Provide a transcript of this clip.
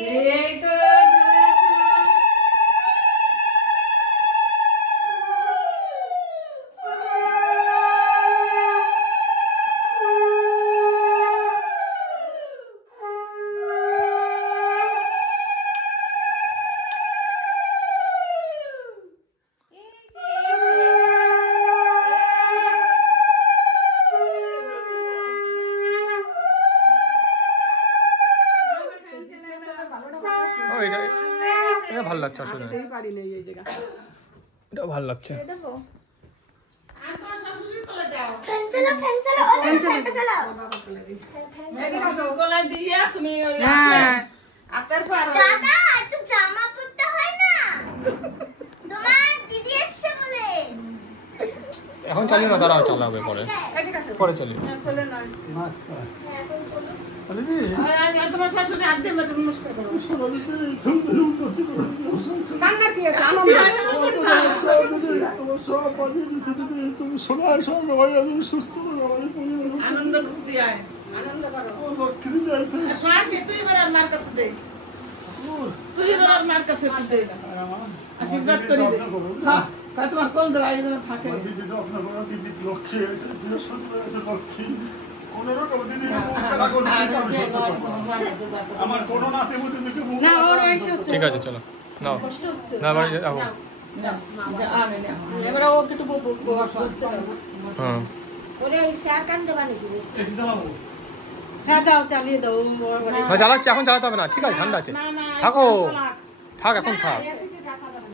এই তো এটা ভালো লাগছে, আসলে এটা ভালো লাগছে। এখন চালিয়ে না, দাঁড়াও, চালাবে পরে, পরে চালিয়ে। তোমার শাশুড়ি হাত দিয়ে নমস্কার করো। আনন্দ করতে আয়, আনন্দ করো। শ্বাস নে, তুই এবার মার কাছে দে, তুই এবার মার কাছে দে, আশীর্বাদ করি দে। হ্যাঁ, তোমার কোন দলাই যেন থাকে। লক্ষ্মী হয়েছে, লক্ষ্মী ঠিক আছে, চলো নাও, না বাড়ি যাও। এবার ও একটু বসতে পারবো। হ্যাঁ, হ্যাঁ যাও, চালিয়ে দাও। চালাচ্ছি, এখন চালাতে হবে না, ঠিক আছে, ঠান্ডা আছে, থাকো, থাক, এখন থাক।